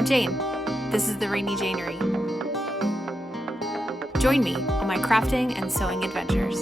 I'm Jane. This is the Rainy Janery. Join me on my crafting and sewing adventures.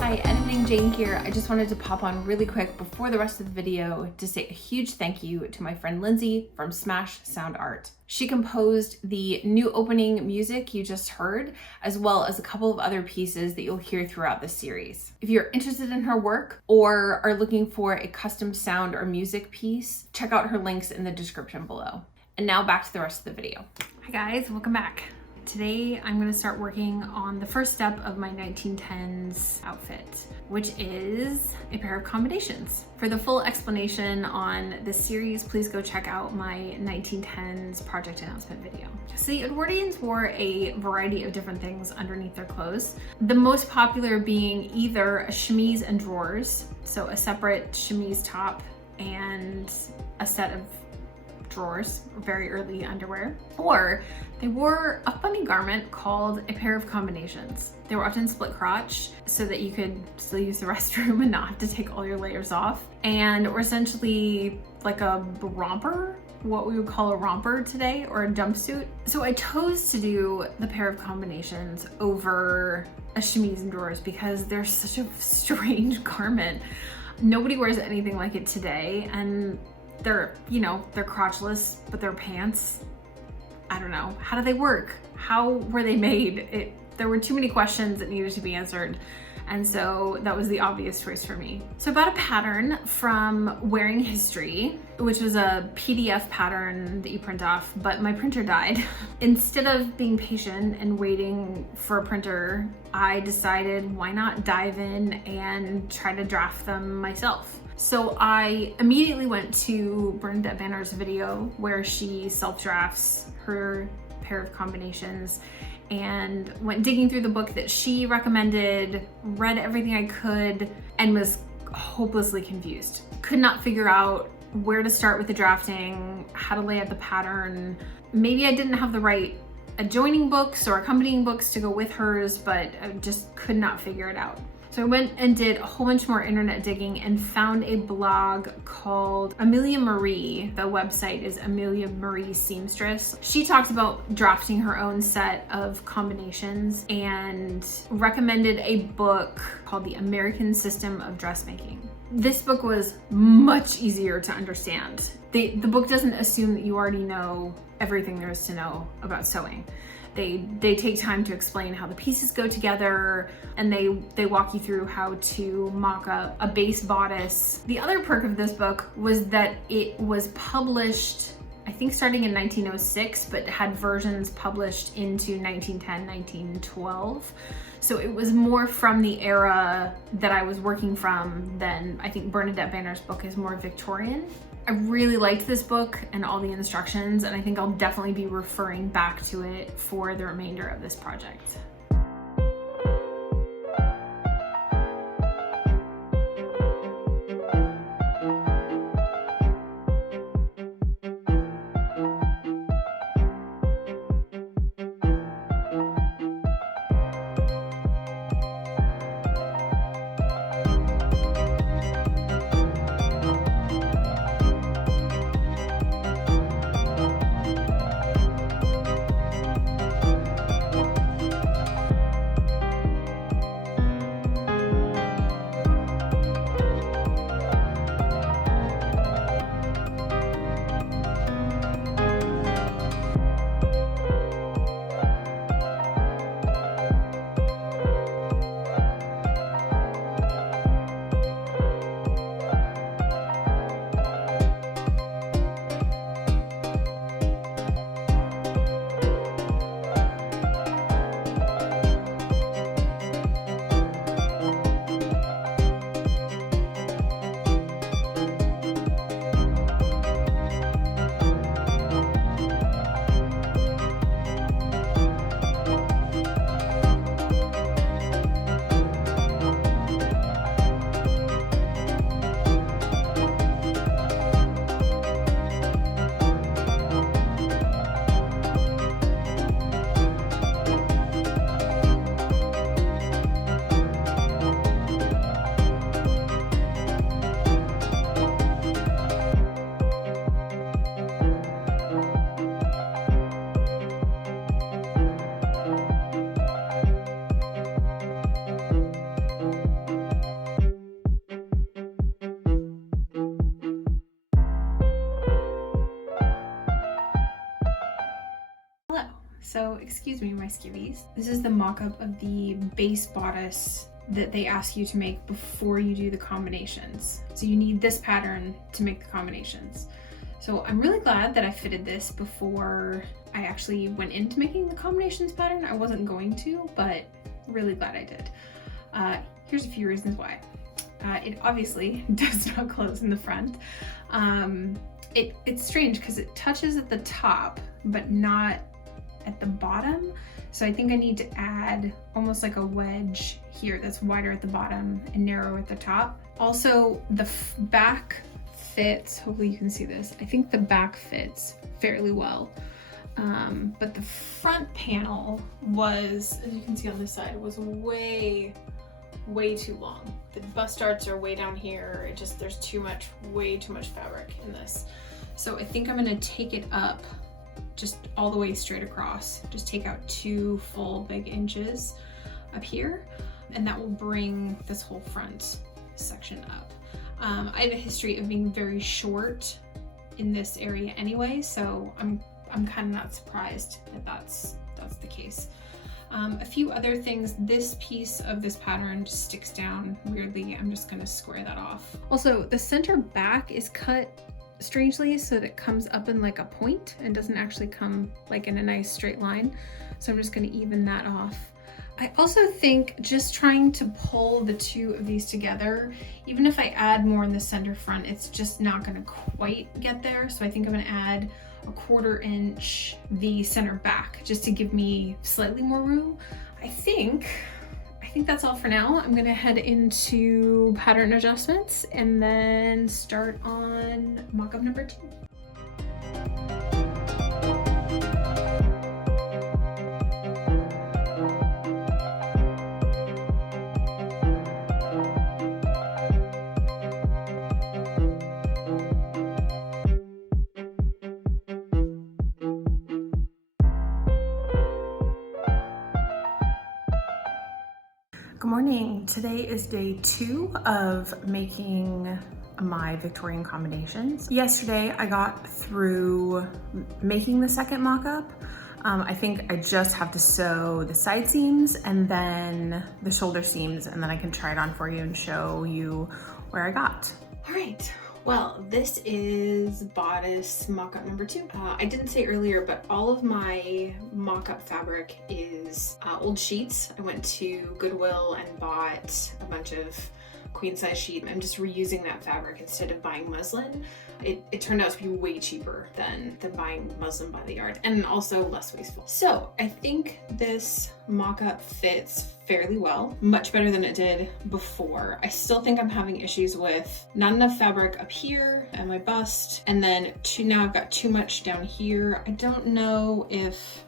Hi, Editing Jane here. I just wanted to pop on really quick before the rest of the video to say a huge thank you to my friend Lindsay from Smash Sound Art. She composed the new opening music you just heard, as well as a couple of other pieces that you'll hear throughout this series. If you're interested in her work or are looking for a custom sound or music piece, check out her links in the description below. And now back to the rest of the video. Hi guys, welcome back. Today I'm going to start working on the first step of my 1910s outfit, which is a pair of combinations. For the full explanation on this series, please go check out my 1910s project announcement video. So the Edwardians wore a variety of different things underneath their clothes. The most popular being either a chemise and drawers, so a separate chemise top and a set of drawers, very early underwear, or they wore a funny garment called a pair of combinations. They were often split crotch so that you could still use the restroom and not have to take all your layers off, and were essentially like a romper, what we would call a romper today, or a jumpsuit. So I chose to do the pair of combinations over a chemise and drawers because they're such a strange garment. Nobody wears anything like it today, and they're crotchless, but they're pants. I don't know. How do they work? How were they made? There were too many questions that needed to be answered. And so that was the obvious choice for me. So I bought a pattern from Wearing History, which was a PDF pattern that you print off, but my printer died. Instead of being patient and waiting for a printer, I decided why not dive in and try to draft them myself. So I immediately went to Bernadette Banner's video where she self-drafts her pair of combinations and went digging through the book that she recommended, read everything I could, and was hopelessly confused. Could not figure out where to start with the drafting, how to lay out the pattern. Maybe I didn't have the right adjoining books or accompanying books to go with hers, but I just could not figure it out. So I went and did a whole bunch more internet digging and found a blog called Amelia Marie. The website is Amelia Marie Seamstress. She talked about drafting her own set of combinations and recommended a book called The American System of Dressmaking. This book was much easier to understand. The book doesn't assume that you already know everything there is to know about sewing. They take time to explain how the pieces go together, and they walk you through how to mock up a base bodice. The other perk of this book was that it was published, I think starting in 1906, but had versions published into 1910, 1912. So it was more from the era that I was working from than I think Bernadette Banner's book is more Victorian. I really liked this book and all the instructions, and I think I'll definitely be referring back to it for the remainder of this project. So excuse me, my skivvies. This is the mock-up of the base bodice that they ask you to make before you do the combinations. So you need this pattern to make the combinations. So I'm really glad that I fitted this before I actually went into making the combinations pattern. I wasn't going to, but really glad I did. Here's a few reasons why. It obviously does not close in the front. It's strange because it touches at the top, but not at the bottom. So I think I need to add almost like a wedge here that's wider at the bottom and narrower at the top. Also, the back fits, hopefully you can see this. I think the back fits fairly well. But the front panel was, as you can see on this side, was way too long. The bust darts are way down here. There's way too much fabric in this. So I think I'm gonna take it up just all the way straight across. Just take out 2 full big inches up here, and that will bring this whole front section up. I have a history of being very short in this area anyway, so I'm kind of not surprised that that's the case. A few other things, this piece of this pattern just sticks down weirdly. I'm just gonna square that off. Also, the center back is cut strangely so that it comes up in like a point and doesn't actually come like in a nice straight line. So I'm just gonna even that off. I also think just trying to pull the 2 of these together, even if I add more in the center front, it's just not gonna quite get there. So I think I'm gonna add a 1/4 inch the center back just to give me slightly more room. I think that's all for now. I'm gonna head into pattern adjustments and then start on mock-up number 2. Good morning. Today is day 2 of making my Victorian combinations. Yesterday I got through making the second mock-up. I think I just have to sew the side seams and then the shoulder seams, and then I can try it on for you and show you where I got. All right. Well, this is bodice mock-up number 2. I didn't say earlier, but all of my mock-up fabric is old sheets. I went to Goodwill and bought a bunch of queen size sheet. I'm just reusing that fabric instead of buying muslin. It turned out to be way cheaper than buying muslin by the yard, and also less wasteful. So I think this mock-up fits fairly well, much better than it did before. I still think I'm having issues with not enough fabric up here at my bust, and then now I've got too much down here. I don't know if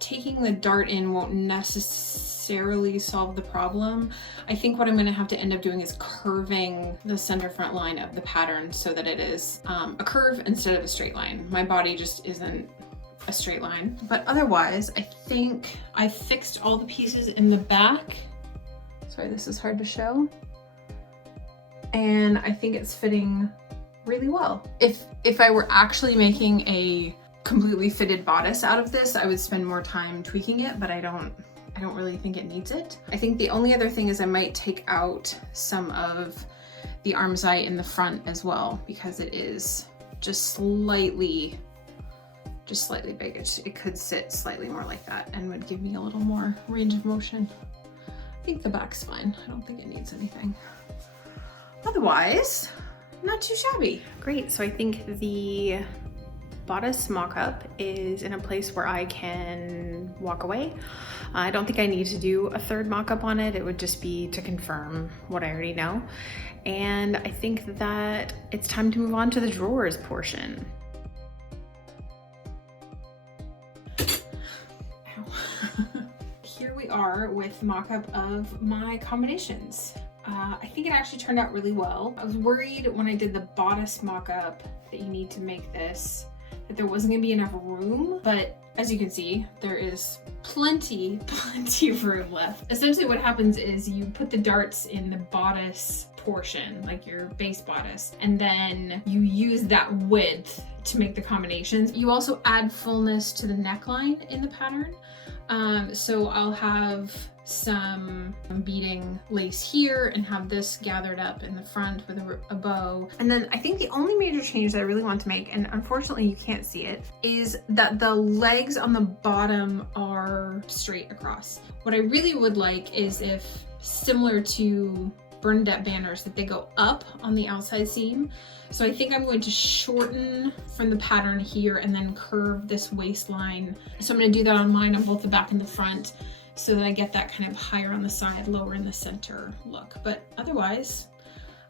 taking the dart in won't necessarily solve the problem. I think what I'm gonna have to end up doing is curving the center front line of the pattern so that it is a curve instead of a straight line. My body just isn't a straight line. But otherwise, I think I fixed all the pieces in the back. Sorry, this is hard to show. And I think it's fitting really well. If I were actually making a completely fitted bodice out of this, I would spend more time tweaking it, but I don't really think it needs it. I think the only other thing is I might take out some of the armscye in the front as well, because it is just slightly big. It could sit slightly more like that and would give me a little more range of motion. I think the back's fine. I don't think it needs anything. Otherwise, not too shabby. Great, so I think the bodice mock-up is in a place where I can walk away. I don't think I need to do a third mock-up on it. It would just be to confirm what I already know. And I think that it's time to move on to the drawers portion. Here we are with mock-up of my combinations. I think it actually turned out really well. I was worried when I did the bodice mock-up that you need to make this, that there wasn't gonna be enough room, but as you can see, there is plenty of room left. Essentially what happens is you put the darts in the bodice portion, like your base bodice, and then you use that width to make the combinations. You also add fullness to the neckline in the pattern. So I'll have some beading lace here and have this gathered up in the front with a bow. And then I think the only major change that I really want to make, and unfortunately you can't see it, is that the legs on the bottom are straight across. What I really would like is if, similar to Bernadette banners, that they go up on the outside seam. So I think I'm going to shorten from the pattern here and then curve this waistline. So I'm going to do that on mine on both the back and the front, so that I get that kind of higher on the side, lower in the center look. But otherwise,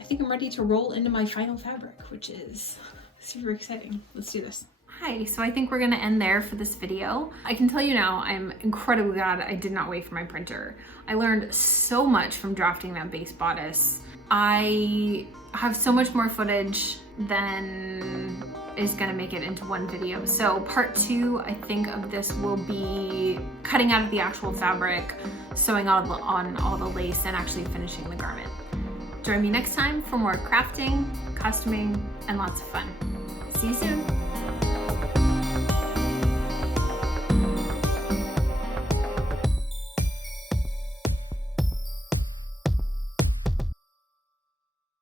I think I'm ready to roll into my final fabric, which is super exciting. Let's do this. Hi, so I think we're gonna end there for this video. I can tell you now, I'm incredibly glad I did not wait for my printer. I learned so much from drafting that base bodice. I have so much more footage than is gonna make it into one video. So part 2, I think, of this will be cutting out of the actual fabric, sewing on all the lace, and actually finishing the garment. Join me next time for more crafting, costuming, and lots of fun. See you soon.